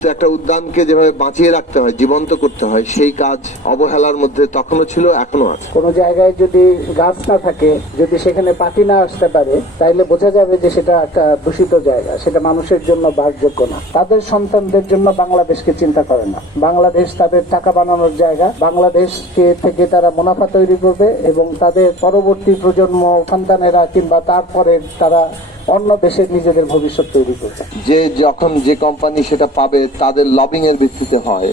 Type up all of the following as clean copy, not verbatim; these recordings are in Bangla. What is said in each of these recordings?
একটা উদ্যানকে যেভাবে বাঁচিয়ে রাখতে হয়, জীবন্ত করতে হয়, সেই কাজ অবহেলার মধ্যে তখনও ছিল, এখনো আছে। কোন জায়গায় যদি গাছ না থাকে, যদি সেখানে পাখি না আসতে পারে, তাইলে বোঝা যাবে যে সেটা একটা দূষিত জায়গা, সেটা মানুষের জন্য বাসযোগ্য না। তাদের সন্তানদের জন্য বাংলাদেশকে চিন্তা করে না। বাংলাদেশ তাদের টাকা বানানোর জায়গা, বাংলাদেশকে থেকে তারা মুনাফা তৈরি করবে এবং তাদের পরবর্তী প্রজন্ম সন্তানেরা কিংবা তারপরে তারা অন্য দেশের নিজেদের ভবিষ্যৎ তৈরি করবে। যে যখন যে কোম্পানি সেটা পাবে তাদের লবিং এর ভিত্তিতে হয়,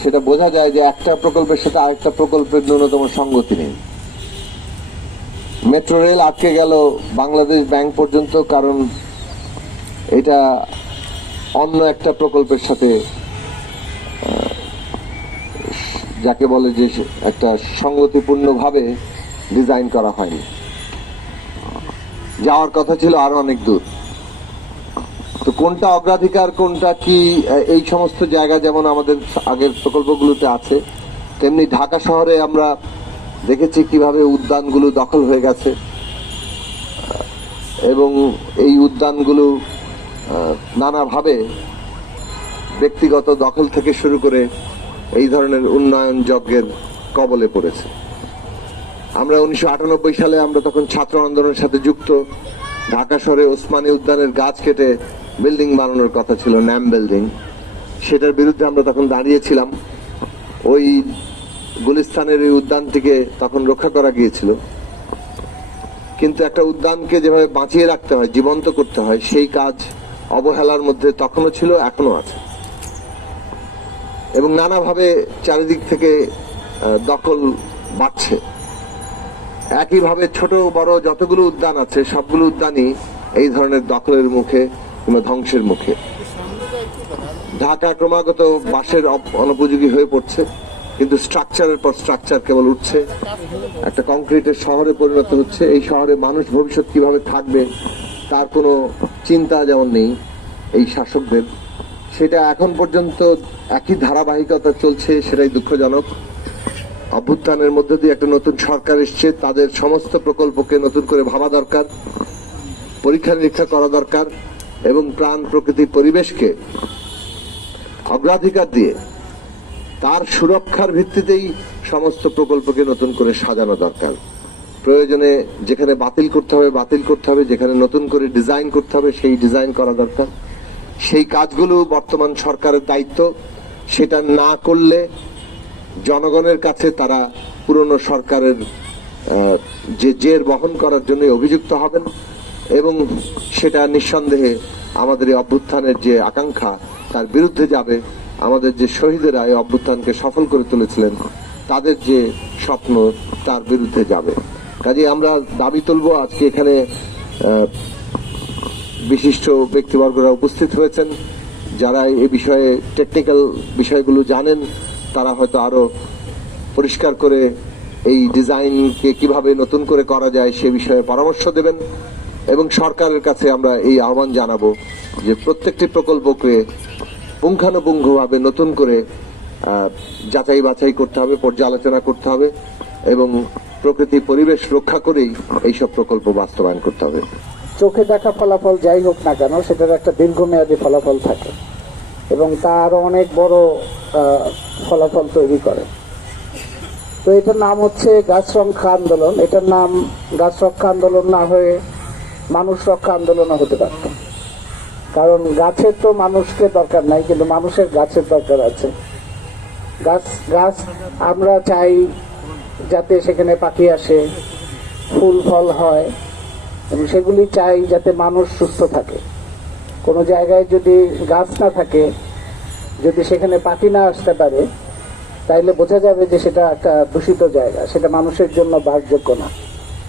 সেটা বোঝা যায় যে একটা প্রকল্পের সাথে আরেকটা প্রকল্পের ন্যূনতম সঙ্গতি নেই। মেট্রো রেল আটকে গেল বাংলাদেশ ব্যাংক পর্যন্ত, কারণ এটা অন্য একটা প্রকল্পের সাথে যাকে বলে যে একটা সঙ্গতিপূর্ণভাবে ডিজাইন করা হয়নি। যাওয়ার কথা ছিল আরো অনেক দূর। তো কোনটা অগ্রাধিকার, কোনটা কি, এই সমস্ত জায়গা যেমন আমাদের আগের প্রকল্পগুলোতে আছে, তেমনি ঢাকা শহরে আমরা দেখেছি কিভাবে উদ্যানগুলো দখল হয়ে গেছে এবং এই উদ্যানগুলো নানাভাবে ব্যক্তিগত দখল থেকে শুরু করে এই ধরনের উন্নয়ন যজ্ঞের কবলে পড়েছে। আমরা 1998 সালে আমরা তখন ছাত্র আন্দোলনের সাথে যুক্ত। ঢাকা শহরে ওসমানী উদ্যানের গাছ কেটে বিল্ডিং বানানোর কথা ছিল, ন্যাম বিল্ডিং। সেটার বিরুদ্ধে আমরা তখন দাঁড়িয়েছিলাম। ওই গুলিস্তানের এই উদ্যানটিকে তখন রক্ষা করা গিয়েছিল, কিন্তু একটা উদ্যানকে যেভাবে বাঁচিয়ে রাখতে হয়, জীবন্ত করতে হয়, সেই কাজ অবহেলার মধ্যে তখনও ছিল, এখনো আছে। এবং নানাভাবে চারিদিক থেকে দখল বাড়ছে। একইভাবে ছোট বড় যতগুলো উদ্যান আছে, সবগুলো উদ্যানই এই ধরনের দখলের মুখে কিংবা ধ্বংসের মুখে। ঢাকা ক্রমাগত বাসের অনুপযোগী হয়ে পড়ছে, কিন্তু স্ট্রাকচারের পর স্ট্রাকচার কেবল উঠছে, একটা কংক্রিটের শহরে পরিণত হচ্ছে। এই শহরে মানুষ ভবিষ্যৎ কিভাবে থাকবে তার কোনো চিন্তা যেমন নেই এই শাসকদের, সেটা এখন পর্যন্ত একই ধারাবাহিকতা চলছে, সেটাই দুঃখজনক। অভ্যুত্থানের মধ্যে দিয়ে একটা নতুন সরকার এসছে, তাদের সমস্ত প্রকল্পকে নতুন করে ভাবা দরকার, পরীক্ষা নিরীক্ষা করা দরকার এবং প্রাণ প্রকৃতি পরিবেশকে অগ্রাধিকার দিয়ে তার সুরক্ষার ভিত্তিতেই সমস্ত প্রকল্পকে নতুন করে সাজানো দরকার। প্রয়োজনে যেখানে বাতিল করতে হবে বাতিল করতে হবে, যেখানে নতুন করে ডিজাইন করতে হবে সেই ডিজাইন করা দরকার। সেই কাজগুলো বর্তমান সরকারের দায়িত্ব। সেটা না করলে জনগণের কাছে তারা পুরনো সরকারের যে জের বহন করার জন্য অভিযুক্ত হবেন এবং সেটা নিঃসন্দেহে আমাদের এই অভ্যুত্থানের যে আকাঙ্ক্ষা তার বিরুদ্ধে যাবে। আমাদের যে শহীদেরা এই অভ্যুত্থানকে সফল করে তুলেছিলেন, তাদের যে স্বপ্ন তার বিরুদ্ধে যাবে। কাজে আমরা দাবি তুলব। আজকে এখানে বিশিষ্ট ব্যক্তিবর্গরা উপস্থিত হয়েছেন, যারা এই বিষয়ে টেকনিক্যাল বিষয়গুলো জানেন, তারা হয়তো আরো পরিষ্কার করে এই ডিজাইনকে কিভাবে নতুন করে করা যায় সে বিষয়ে পরামর্শ দেবেন। এবং সরকারের কাছে আমরা এই আহ্বান জানাবো যে প্রত্যেকটি প্রকল্পকে পুঙ্খানুপুঙ্খভাবে নতুন করে যাচাই বাছাই করতে হবে, পর্যালোচনা করতে হবে এবং প্রকৃতি পরিবেশ রক্ষা করেই এইসব প্রকল্প বাস্তবায়ন করতে হবে। চোখে দেখা ফলাফল যাই হোক না কেন, সেটার একটা দীর্ঘমেয়াদী ফলাফল থাকে এবং তার অনেক বড় ফলাফল তৈরি করে। তো এটার নাম হচ্ছে গাছ রক্ষা আন্দোলন। এটার নাম গাছ রক্ষা আন্দোলন না হয়ে মানুষ রক্ষা আন্দোলনও হতে পারত, কারণ গাছের তো মানুষকে দরকার নাই, কিন্তু মানুষের গাছের দরকার আছে। গাছ আমরা চাই যাতে সেখানে পাখি আসে, ফুল ফল হয় এবং সেগুলি চাই যাতে মানুষ সুস্থ থাকে। কোনো জায়গায় যদি গাছ না থাকে, যদি সেখানে পাখি না আসতে পারে, তাইলে বোঝা যাবে যে সেটা একটা দূষিত জায়গা, সেটা মানুষের জন্য বাসযোগ্য না।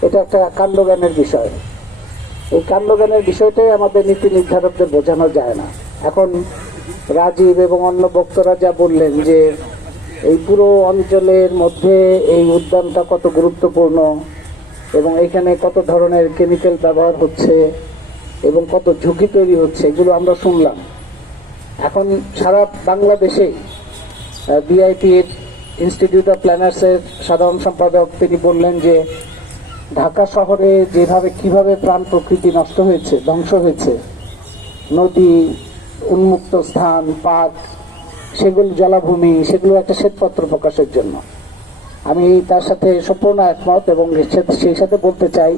এটা একটা কাণ্ডজ্ঞানের বিষয়। এই কাণ্ডজ্ঞানের বিষয়টাই আমাদের নীতি নির্ধারকদের বোঝানো যায় না। এখন রাজীব এবং অন্য বক্তারা যা বললেন যে এই পুরো অঞ্চলের মধ্যে এই উদ্যানটা কত গুরুত্বপূর্ণ এবং এখানে কত ধরনের কেমিক্যাল ব্যবহার হচ্ছে এবং কত ঝুঁকি তৈরি হচ্ছে, এগুলো আমরা শুনলাম। এখন সারা বাংলাদেশে বিআইপির ইনস্টিটিউট অফ প্ল্যানার্সের সাধারণ সম্পাদক তিনি বললেন যে ঢাকা শহরে যেভাবে কিভাবে প্রাণ প্রকৃতি নষ্ট হয়েছে, ধ্বংস হয়েছে, নদী উন্মুক্ত স্থান, পার্ক, সেগুলো জলাভূমি, সেগুলো একটা শ্বেতপত্র প্রকাশের জন্য। আমি তার সাথে সম্পূর্ণ একমত এবং সেই সাথে বলতে চাই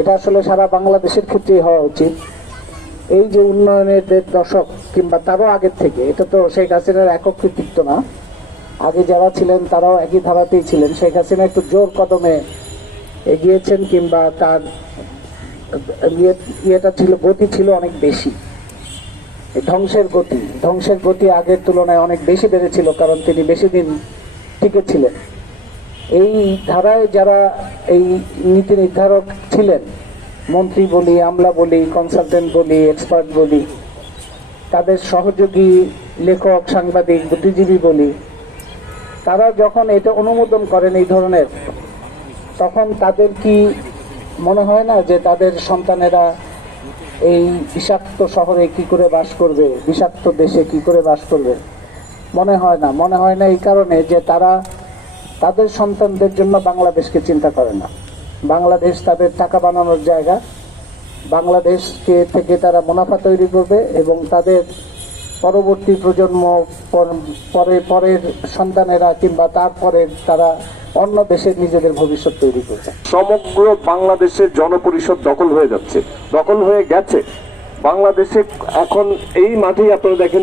এটা আসলে সারা বাংলাদেশের ক্ষেত্রেই হওয়া উচিত। এই যে উন্নয়নের দশক কিংবা তারও আগের থেকে, এটা তো শেখ হাসিনার একক কৃতিত্ব না, আগে যারা ছিলেন তারাও একই ধারাতেই ছিলেন। শেখ হাসিনা একটু জোর কদমে এগিয়েছেন কিংবা তার ইয়েটা ছিল, গতি ছিল অনেক বেশি। ধ্বংসের গতি আগের তুলনায় অনেক বেশি বেড়েছিল, কারণ তিনি বেশি দিন টিকে ছিলেন। এই ধারায় যারা এই নীতি নির্ধারক ছিলেন, মন্ত্রী বলি, আমলা বলি, কনসালটেন্ট বলি, এক্সপার্ট বলি, তাদের সহযোগী লেখক, সাংবাদিক, বুদ্ধিজীবী বলি, তারা যখন এটা অনুমোদন করেন এই ধরনের, তখন তাদের কি মনে হয় না যে তাদের সন্তানেরা এই বিষাক্ত শহরে কি করে বাস করবে, বিষাক্ত দেশে কি করে বাস করবে? মনে হয় না এই কারণে যে তারা তাদের সন্তানদের জন্য বাংলাদেশকে চিন্তা করে না। বাংলাদেশ তাদের টাকা বানানোর জায়গা, বাংলাদেশকে থেকে তারা মুনাফা তৈরি করবে এবং তাদের পরবর্তী প্রজন্ম, পরের সন্তানেরা কিংবা তারপরের তারা অন্য দেশের নিজেদের ভবিষ্যৎ তৈরি করবে। সমগ্র বাংলাদেশের জনপরিষদ দখল হয়ে যাচ্ছে, দখল হয়ে গেছে। বাংলাদেশে এখন এই মাঠেই আপনারা দেখেন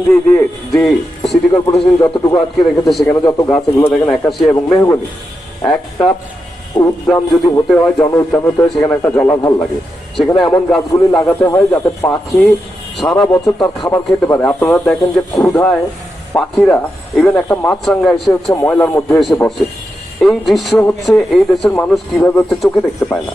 যে সিটি কর্পোরেশন যতটুকু আটকে রেখেছে, সেখানে যত গাছ, এগুলো দেখেন একাশিয়া এবং মেহগনি। একটা উদ্যান যদি হতে হয়, জন উদ্যান হতে হয়, সেখানে একটা জলাধার লাগে। সেখানে এমন গাছগুলি লাগাতে হয় যাতে পাখি সারা বছর তার খাবার খেতে পারে। আপনারা দেখেন যে ক্ষুধায় পাখিরা, ইভেন একটা মাছরাঙ্গা এসে হচ্ছে ময়লার মধ্যে এসে বসে। এই দৃশ্য হচ্ছে এই দেশের মানুষ কিভাবে হচ্ছে চোখে দেখতে পায় না।